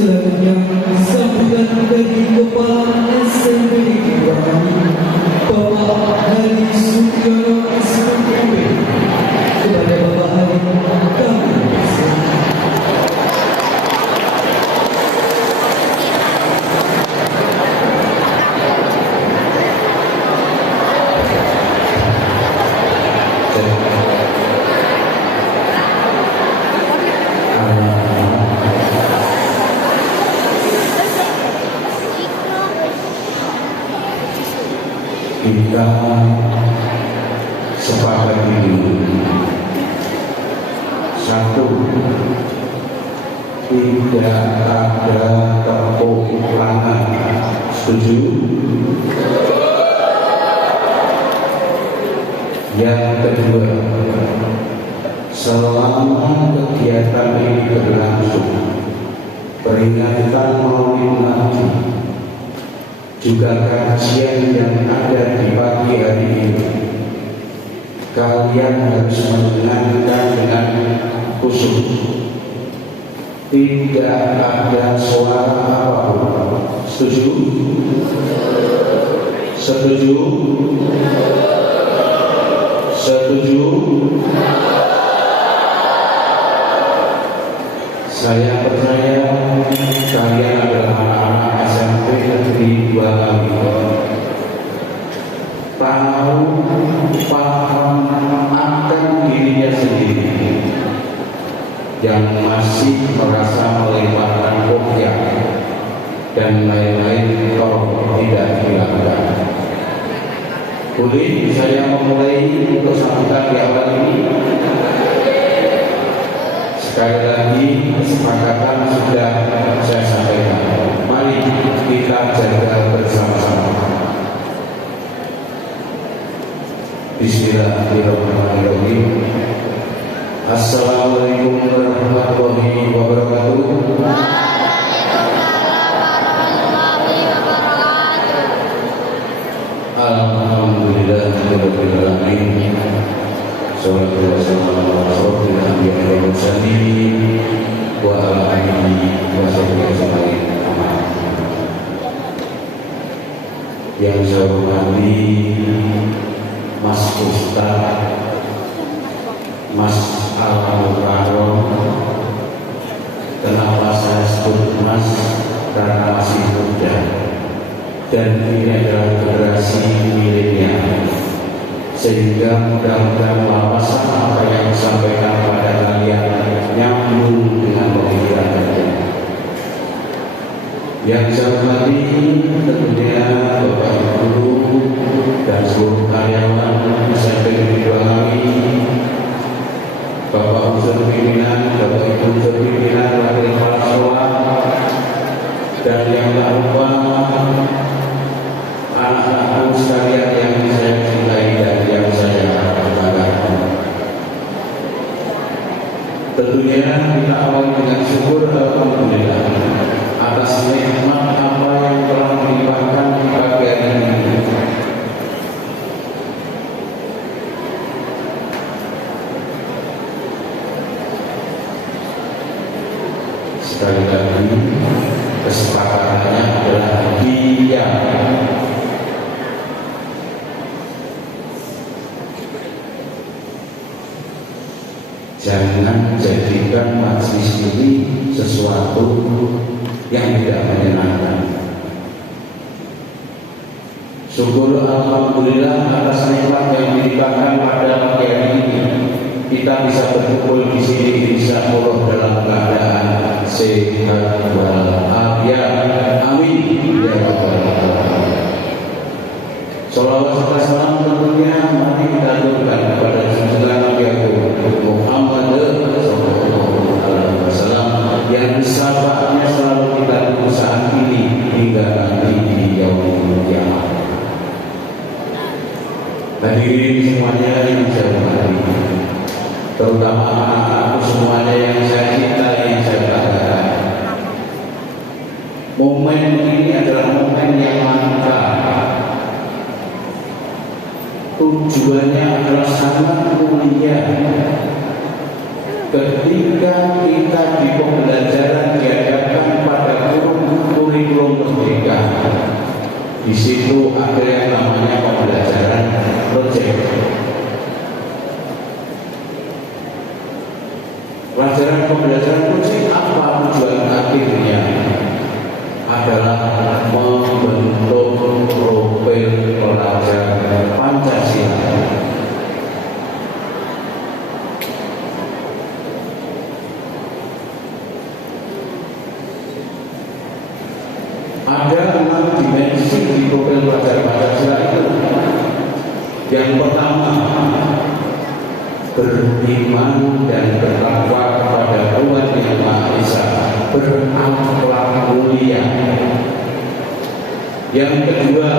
Selanjutnya, sambutan dari Kepala SMP Bangani, Bapak Hari Sutyono SPMB. Kepada Bapak Hari kami kita sepakati dulu. Satu, tidak ada tepuk tangan. Setuju? Yang kedua, selama kegiatan ini berlangsung, peringatan Maulid Nabi juga kajian yang ada di pagi hari ini, kalian harus mendengarkan dengan khusyuk. Tidak ada suara apapun. Setuju? Setuju? Setuju? Saya percaya kalian adalah anak-anak SMP Negeri 2 kami. Tahu, paham akan dirinya sendiri, yang masih merasa melewatkan kopiah dan lain-lain tolong tidak hilangkan. Boleh saya memulai untuk sambutan di awal ini? Sekali lagi kesepakatan sudah saya sampaikan. Mari kita jaga bersama-sama. Bismillahirrahmanirrahim. Assalamualaikum warahmatullahi wabarakatuh. Alhamdulillahirabbil alamin. Salatu wassalamu ala asyrofil anbiya'i wal mursalin wa ala alihi wa sahbihi ajma'in. Yang saya hormati Mas Ustaz, Mas Al-Mukarram. Kenapa saya sebut Mas? Karena masih muda dan ini adalah generasi milenial, sehingga mudah-mudahan wawasan apa yang disampaikan pada kalian nyambung dengan pemikiran kalian. Yang saya hormati tentunya Bapak Ibu dan seluruh karyawan SMP Negeri 2 kami, Bapak unsur pimpinan, Bapak Ibu unsur pimpinan, wakil kepala sekolah, dan yang tak lupa anak-anakku sekalian yang saya cintai dan yang saya banggakan. Tentunya kita awali dengan syukur alhamdulillah atas nikmat apa yang telah dilimpahkan di pagi hari ini. Sekali lagi kesepakatannya adalah diam. Jangan jadikan majelis ini sesuatu yang tidak menyenangkan. Syukur alhamdulillah atas nikmat yang dilimpahkan pada pagi hari ini. Kita bisa berkumpul di sini insyaallah dalam keadaan sehat walafiat. Amin ya rabbal alamin. Shalawat serta salam tentunya mari kita aturkan kepada junjungan Nabi Muhammad sallallahu alaihi wasallam yang syafaatnya selalu kita tunggu saat ini hingga nanti di yaumul kiamat. Hadirin semuanya yang saya hormati, terutama anak-anakku semuanya yang saya cintai, yang saya banggakan. Momen ini adalah momen yang langka. Tujuannya adalah sangat mulia. Ketika kita di pembelajaran dihadapkan pada Di situ ada yang namanya pembelajaran proyek. Pembelajaran proyek apa tujuan akhirnya? Adalah membentuk profil pelajar Pancasila. Ada 6 dimensi di profil pelajar Pancasila itu. Yang pertama, beriman dan bertakwa kepada Tuhan Yang Maha Esa, berakhlak mulia. Yang kedua,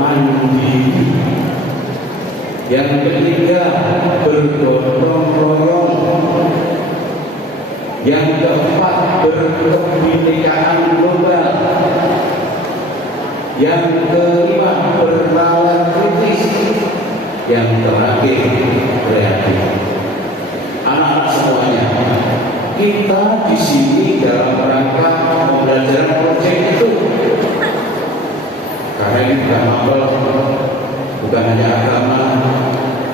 mandiri. Yang ketiga, bergotong royong. Yang keempat, berkebinekaan global. Yang kelima, bernalar kritis. Yang terakhir, kreatif. Anak-anak semuanya, kita di sini dalam rangka pembelajaran proyek itu, karena ini bukan mapel, bukan hanya agama,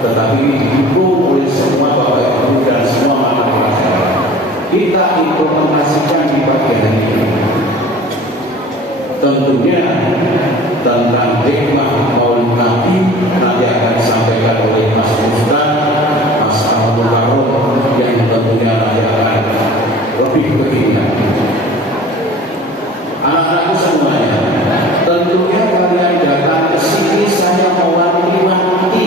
tetapi didukung oleh semua bapak ibu dan semua anak pelajar. Kita implementasikan di pagi hari ini. Tentunya tentang hikmah Maulid Nabi nanti akan disampaikan oleh Mas Ustaz, Mas Abdul Karim, yang tentunya nanti akan lebih kekinian. Anak-anakku semuanya, tentunya kalian datang ke sini saya mewanti-wanti.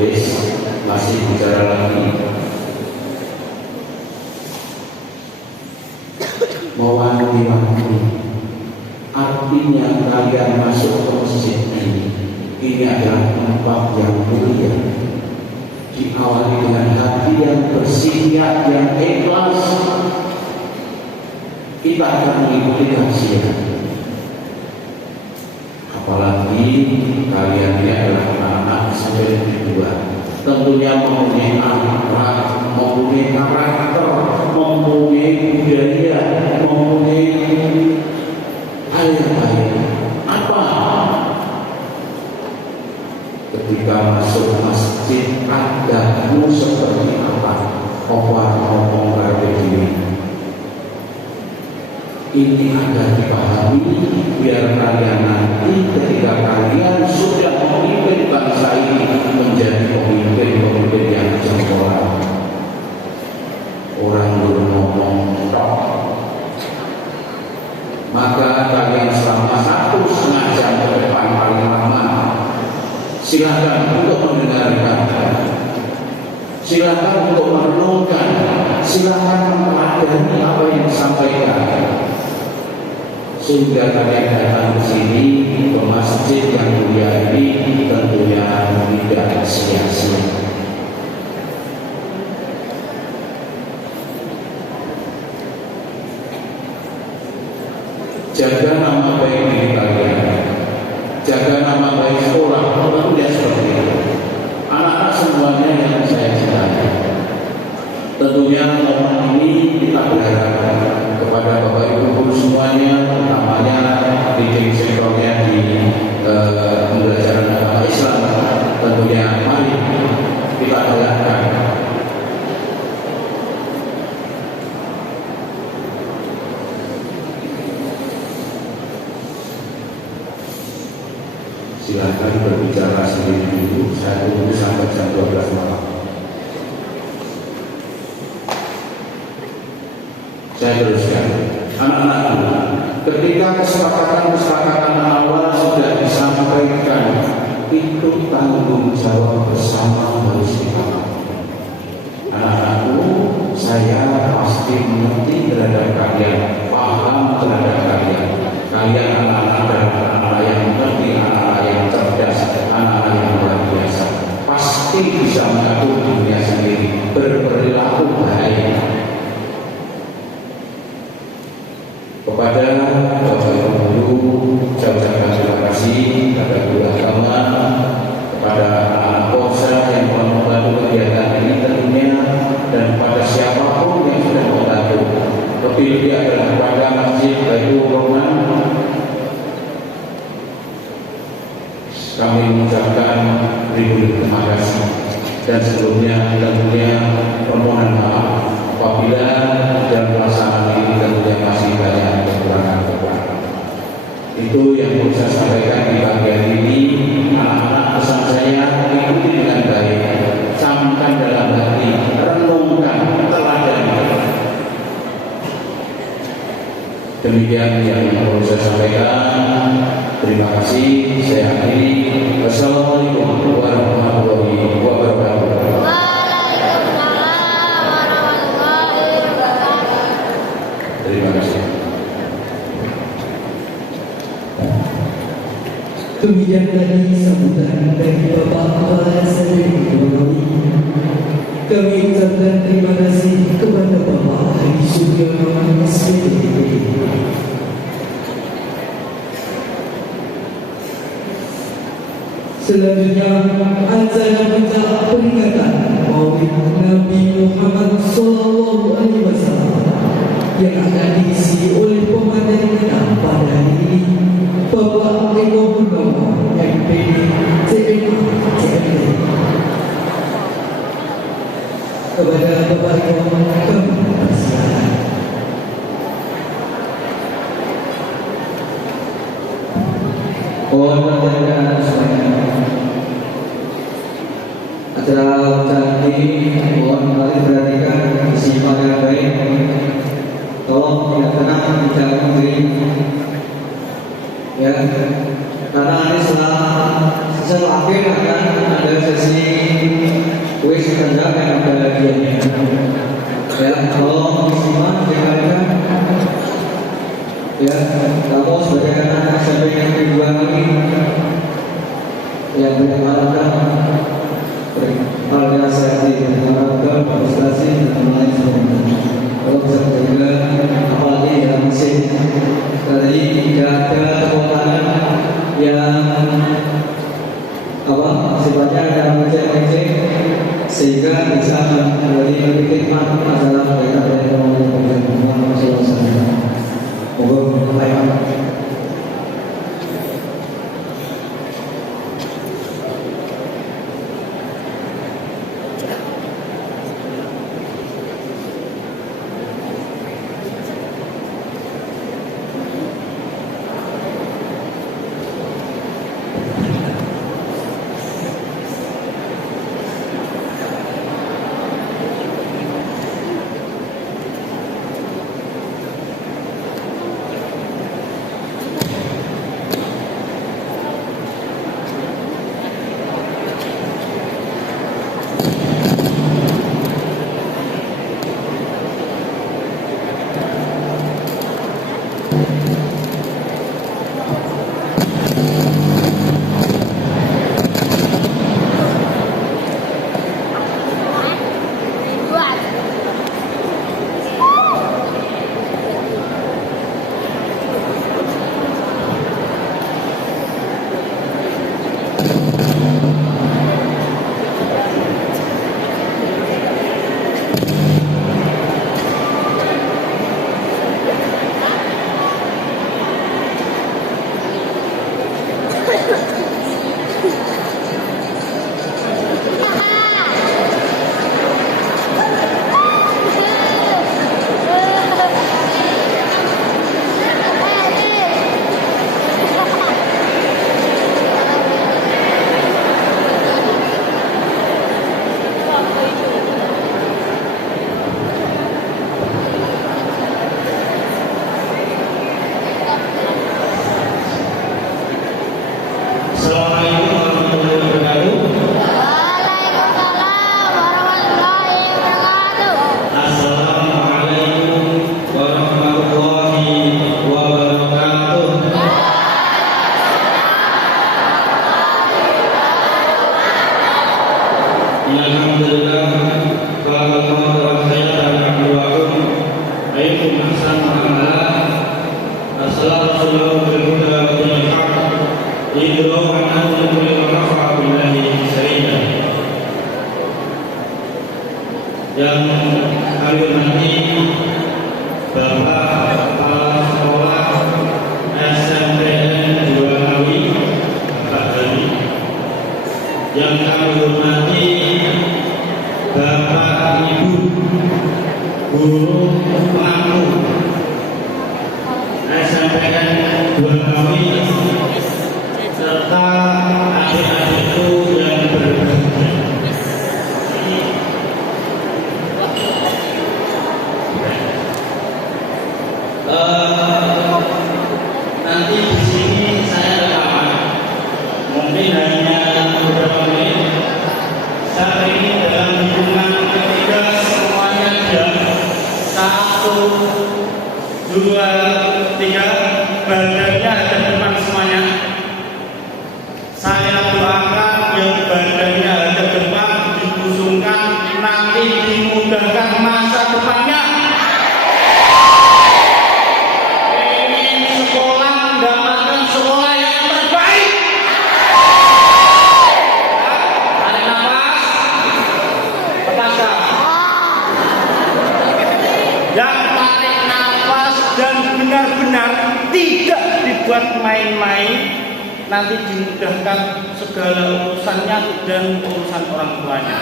Wes, masih bicara lagi. Mewanti-wanti artinya kalian masuk ke masjid ini adalah tempat yang mulia, diawali dengan hati yang bersih, yang ikhlas. Kita akan mengikuti kajian, apalagi kalian ini adalah anak-anak sampai kedua, tentunya mempunyai akhlak, mempunyai karakter, mempunyai budaya, mempunyai hal yang baik. Apa? Ketika masuk masjid, adabmu seperti apa? Ngomong karpe diri. Ini agar dipahami, biar kalian nanti ketika kalian sudah memimpin bangsa ini menjadi pemimpin yang sempurna. Orang ngomong tok, maka kalian selama 1,5 jam ke depan paling lama, silakan untuk mendengarkan, silakan untuk merenungkan, silakan meladani apa yang disampaikan, sehingga kalian datang ke sini ke masjid yang mulia ini tentunya tidak sia-sia. Jaga nama baik diri kalian, jaga nama baik sekolah, tentunya seperti itu. Anak-anak semuanya yang saya cintai, tentunya momen ini kita berharap kepada bapak ibu guru semuanya, utamanya di sektornya di pembelajaran agama Islam, tentunya mari kita harapkan silakan berbicara sendiri dulu. Saya tunggu sampai jam 12 malam. Saya teruskan. Anak-anakku, ketika kesepakatan awal sudah disampaikan, itu tanggung jawab bersama harus dilakukan. Anak-anakku, saya pasti mengerti terhadap kalian, paham terhadap kalian. Kalian anak-anak dan anak-anak yang mengerti, anak-anak yang cerdas, anak-anak yang luar biasa, pasti bisa mengatur dunia sendiri, berperilaku baik. Kepada Bapak Ibu Guru, saya ucapkan terima kasih kepada guru agama, kepada anak-anak Polsa yang telah membantu dan sebelumnya tentunya permohonan maaf apabila dalam pelaksanaan ini tentunya masih banyak kekurangan-kekurangan. Itu yang mau saya sampaikan di bagian ini. Anak-anak pesan saya ikuti dengan baik, camkan dalam hati, renungkan, teladani. Demikian yang perlu saya sampaikan. Terima kasih. Saya akhiri. Wassalamualaikum warahmatullahi wabarakatuh. Terima kasih. Demikian tadi sambutan dari Bapak Kepala SMP Ekonomi. Kami ucapkan terima kasih kepada Bapak Hadi Suryono SPDP. Selanjutnya acara puncak peringatan Maulid Nabi Muhammad SAW yang akan diisi oleh pemateri kita pada hari ini, Bapak Eko Purnomo, MPD CMA CMD. Kepada Bapak Eko kami persilakan. Mohon perhatian semuanya. Acara ucapan ini mohon mari perhatikan disimak dengan baik. Tolong tidak tenang bicara sendiri. Ya, karena ini setelah akhir akan ada sesi kuis kerja yang ada hadiahnya. Ya, tolong disimak dengan baik. Ya, kamu sebagai anak SMP yang kedua ini yang berharapkan organisasi, berharapkan prestasi dan lain sebagainya. Kalau bisa juga apalagi dalam mesin tadi tidak ada kekuatan yang sifatnya dalam mesin sehingga bisa menjadi lebih khidmat dalam mereka yang mau selesai. Mohon maaf. Yang kami hormati Bapak Kepala Sekolah SMPN 2 Ngawi, Bapak Hadi. Yang kami hormati suami serta adik-adikku yang berbahagia. Nanti di sini saya rekaman, mungkin hanya beberapa menit. Saya ingin dalam hitungan ketiga semuanya diam. 1, 2, 3, badannya ada depan semuanya. Saya doakan yang badannya ada depan dibusungkan, nanti dimudahkan masa depannya. Ingin sekolah, mendapatkan sekolah yang terbaik. Tarik nafas, lepaskan. Yang tarik nafas dan benar-benar tidak dibuat main-main, nanti dimudahkan segala urusannya dan urusan orang tuanya.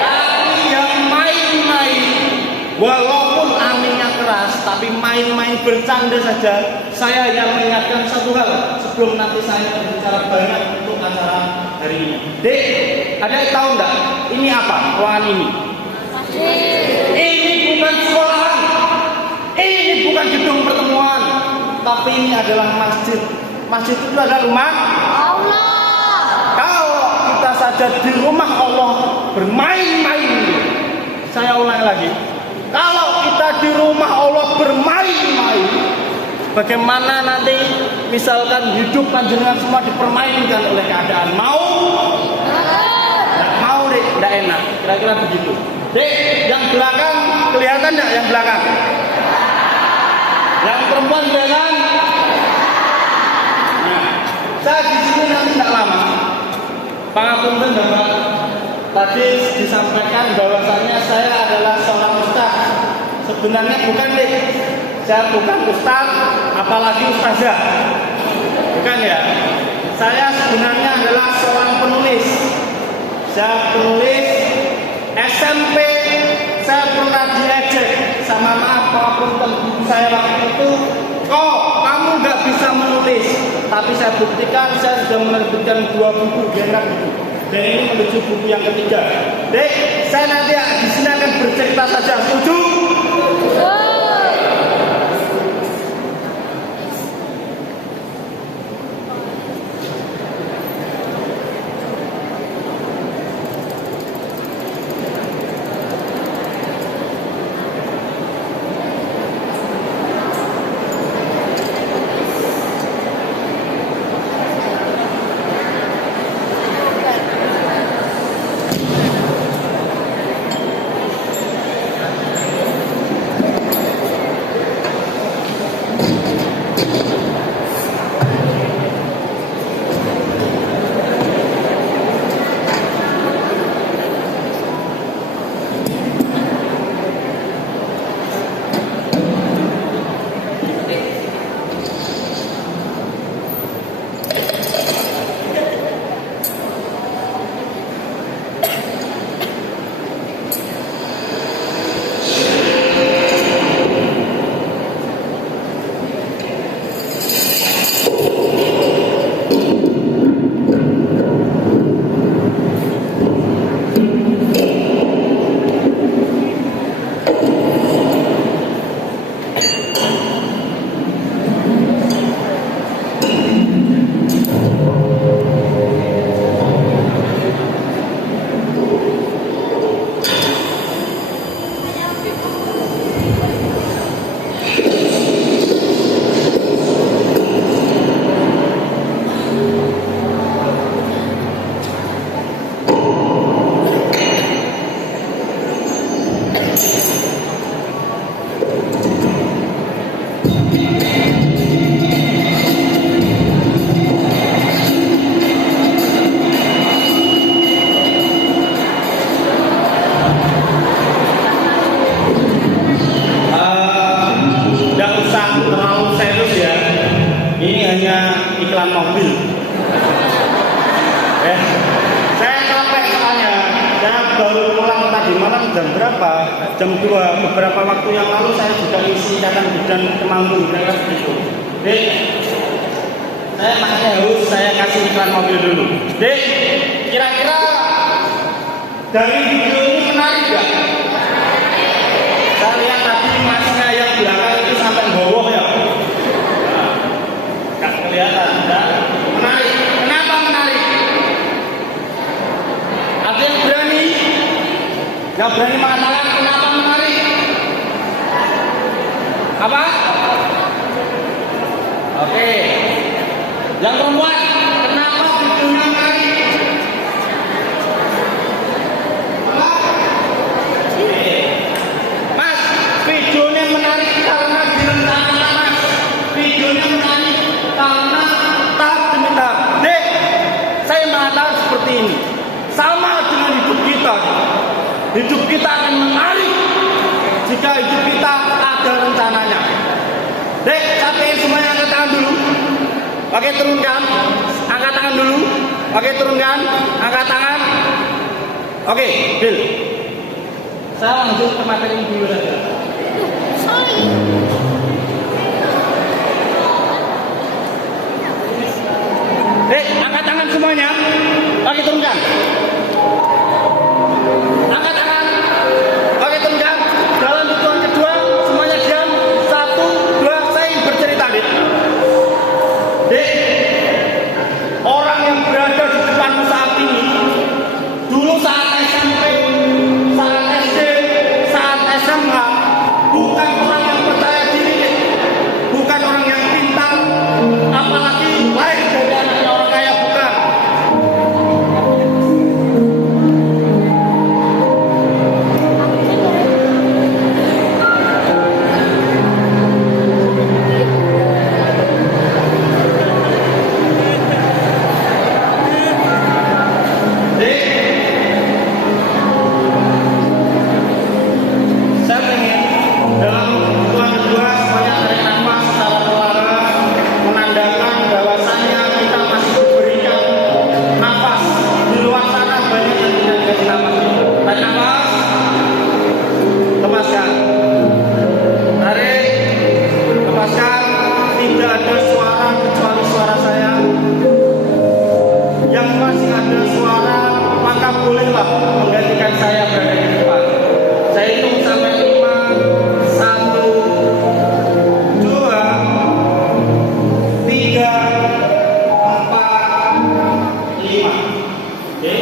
Tapi yang main-main, walaupun anginnya keras, tapi main-main bercanda saja, saya hanya mengingatkan satu hal sebelum nanti saya berbicara banyak untuk acara hari ini. Dek, ada yang tahu enggak? Ini apa? Ruangan ini? Ini bukan sekolahan, ini bukan gedung pertemuan, tapi ini adalah masjid. Masjid itu adalah rumah Allah. Kalau kita saja di rumah Allah bermain-main, saya ulang lagi, kalau kita di rumah Allah bermain-main, bagaimana nanti misalkan hidup panjenengan semua dipermainkan oleh keadaan? Mau? Nggak mau, Dek, nggak enak. Kira-kira begitu. Dek, yang belakang kelihatan nggak? Yang belakang, yang perempuan kelihatan. Nah, saya di sini nanti nggak lama. Pangapunten Bapak, tadi disampaikan bahwasannya saya adalah seorang ustaz. Sebenarnya bukan, Dek. Saya bukan ustaz, apalagi ustazah. Bukan ya. Saya sebenarnya adalah seorang penulis. Saya penulis SMP. Saya pernah diejek sama apapun guru saya waktu itu, kok kamu nggak bisa menulis. Tapi saya buktikan, saya sudah menerbitkan 2 buku general buku. Dan ini menuju buku yang ketiga. Dek, saya nanti di sini akan bercerita saja. Setuju? malam jam berapa? Jam 2. Beberapa waktu yang lalu saya juga isi ikatan bidan Temanggung, kira-kira begitu. Dek, saya makanya haus, saya kasih iklan mobil dulu. Dek, kira-kira dari video ini menarik gak? Saya lihat tadi masnya yang belakang itu sampai bawah ya. Nah, gak kelihatan, enggak? Menarik. Kenapa menarik? Ada yang berani? Yang berani mengatakan kenapa menarik? Apa? Oke. Yang perempuan, kenapa videonya menarik? Apa? Oke. Mas, videonya menarik karena direncanakan, Mas. Videonya menarik karena tahap demi tahap. Dek, saya mengatakan seperti ini. Sama dengan hidup kita. Hidup kita akan menarik jika hidup kita ada rencananya. Dek, saya ingin semuanya angkat tangan dulu. Oke, turunkan. Angkat tangan dulu. Oke, turunkan. Angkat tangan. Oke, Bill. Saya langsung ke materi dulu saja. Dek, angkat tangan semuanya. Oke, turunkan. Angkat tangan. Oke, turunkan. Dalam hitungan kedua, semuanya diam. 1, 2, saya ingin bercerita, Dek. Dek, orang yang berada di depanmu saat ini, dulu saat SMP, saat SD, saat SMA, bukan orang yang percaya diri, Dek. Bukan orang yang pintar, apalagi lahir dari anaknya orang kaya, bukan. Saya ingin dalam hitungan kedua semuanya tarik nafas secara perlahan, menandakan bahwasanya kita masih diberikan nafas. Di luar sana banyak yang tidak dikasih nafas. Tarik nafas, lepaskan. Tarik, lepaskan. Tidak ada suara kecuali suara saya. Yang masih ada suara, maka bolehlah menggantikan saya berada di depan. Saya hitung sampai 5. 1, 2, 3, 4, 5. Oke.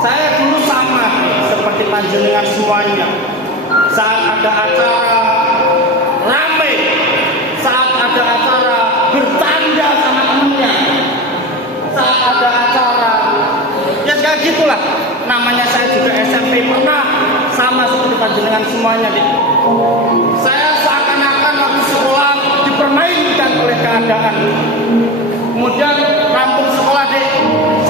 Saya dulu sama seperti panjenengan semuanya. Saat ada acara ramai, saat ada acara bercanda sama temennya, saat ada acara ya kayak gitulah. Namanya saya juga SMP pernah sama seperti panjenengan semuanya, Dik. Saya seakan-akan waktu sekolah dipermainkan oleh keadaan. Kemudian rampung sekolah, Dik,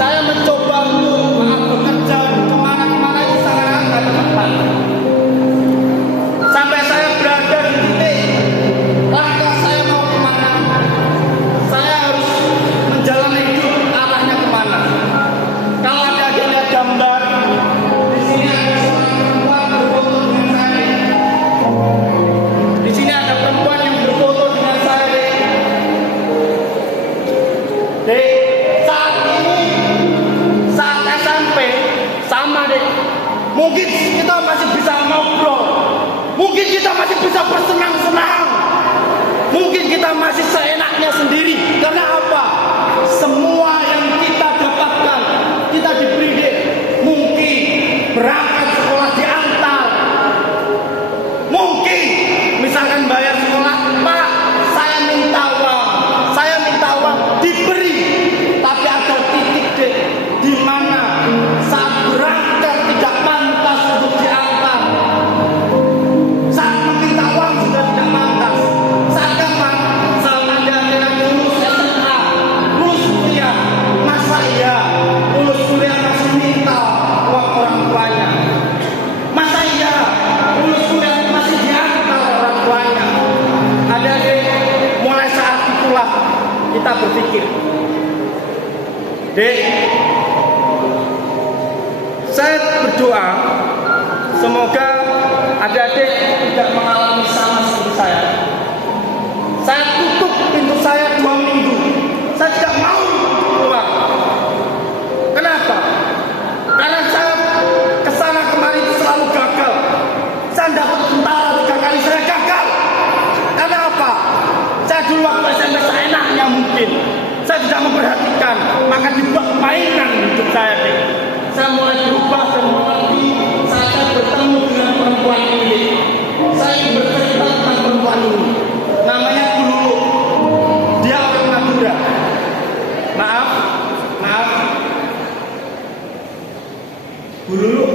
saya mencoba untuk bekerja kemana-kemana itu sangat nggak ada tempat. Sampai saya berada di titik langkah saya mau kemana, saya harus menjalani hidup arahnya kemana. Kalau ada lihat gambar di sini ada seorang perempuan berfoto dengan saya. Di sini ada perempuan yang berfoto dengan saya. Dek, saat ini saat SMP sama, Dek. Mungkin kita masih bisa ngobrol. Mungkin kita masih bisa bersenang-senang. Mungkin kita masih seenaknya sendiri. Karena apa? Semua yang kita dapatkan, kita diberi, Dek. Mungkin berangkat sekolah diantar. Mungkin misalkan bayar sekolah, Pak, saya minta uang. Saya minta uang, diberi. Tapi ada titik, Dek, di mana saat berangkat tidak pantas untuk diantar. Saat meminta uang sudah tidak pantas. Saat kapan? Saat Anda akan lulus SMA, lulus kuliah. Masa iya lulus kuliah masih minta uang orang tuanya? Masa iya lulus kuliah masih diantar orang tuanya? Ada, Dek, mulai saat itulah kita berpikir, Dek, Saya berdoa semoga adik-adik tidak mengalami sama seperti saya. Saya tutup pintu saya 2 minggu. Saya tidak mau keluar. Kenapa? Karena saya kesana kemari itu selalu gagal. Saya dapat tentara 3 kali saya gagal. Karena apa? Saya dulu waktu SMP saya enaknya mungkin. Saya tidak memperhatikan, maka dibuat mainan hidup saya. Saya mulai berubah dan mengerti saat saya bertemu dengan perempuan ini. Saya bercerita tentang perempuan ini. Namanya Bululu. Dia orang Madura. Maaf. Bululu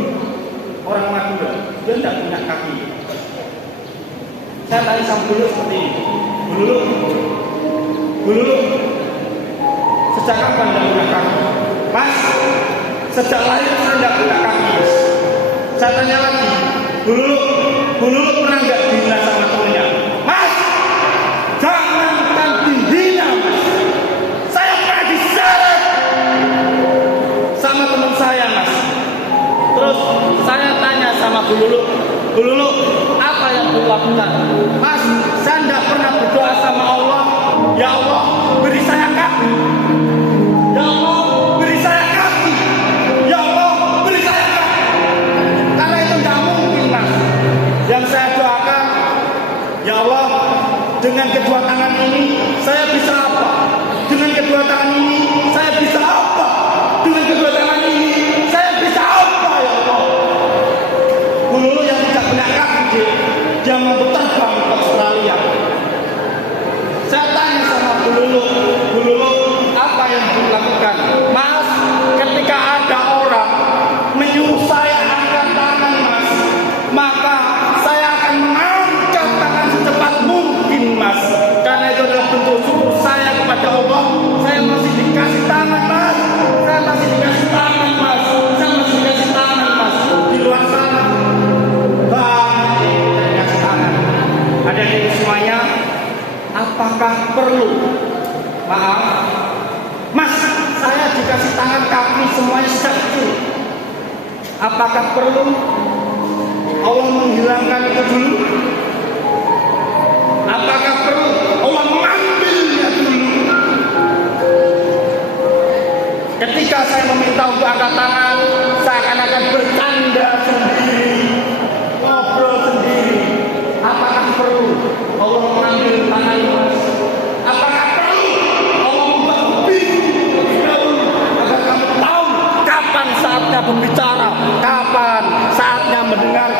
orang Madura. Dia tidak punya kaki. Saya tanya sama Bululu seperti ini. Bululu. Sejak kapan tidak punya kaki? Mas, sejak lahir saya tidak punya kaki. Saya tanya lagi, Bululu pernah nggak dihina sama temennya? Mas, jangankan dihina, Mas. Saya pernah diseret sama teman saya, Mas. Terus saya tanya sama Bululu, apa yang Bululu lakukan? Mas, saya tidak pernah berdoa sama Allah, ya Allah, beri saya kaki. Ya Allah, beri saya kaki. Ya Allah, beri saya kaki. Karena itu tidak mungkin, Mas. Yang saya doakan, ya Allah, dengan kedua tangan ini saya bisa apa? Dengan kedua tangan ini saya bisa apa? Dengan kedua tangan ini saya bisa apa, ya Allah? Bululu yang tidak punya kaki, dia mau terbang ke Australia. Saya tanya sama Bululu, apa yang Bululu lakukan? Mas, ketika ada orang menyuruh saya angkat tangan, Mas, maka saya akan mengangkat tangan secepat mungkin, Mas. Karena itu adalah bentuk syukur saya kepada Allah. Saya masih dikasih tangan, Mas. Saya masih dikasih tangan, Mas. Saya masih dikasih tangan, Mas. Di luar sana banyak yang dikasih tangan. Ada di semuanya. Apakah perlu? Maaf, Mas, saya dikasih tangan kaki semuanya sejak kecil. Apakah perlu Allah menghilangkan itu dulu? Apakah perlu Allah mengambilnya dulu? Ketika saya meminta untuk angkat tangan, saya akan bercanda sendiri, ngobrol sendiri. Apakah perlu Allah mengambil tangan, Mas? Apakah perlu Allah membuat bingung lebih dahulu agar kamu tahu kapan saatnya berbicara, kapan saatnya mendengar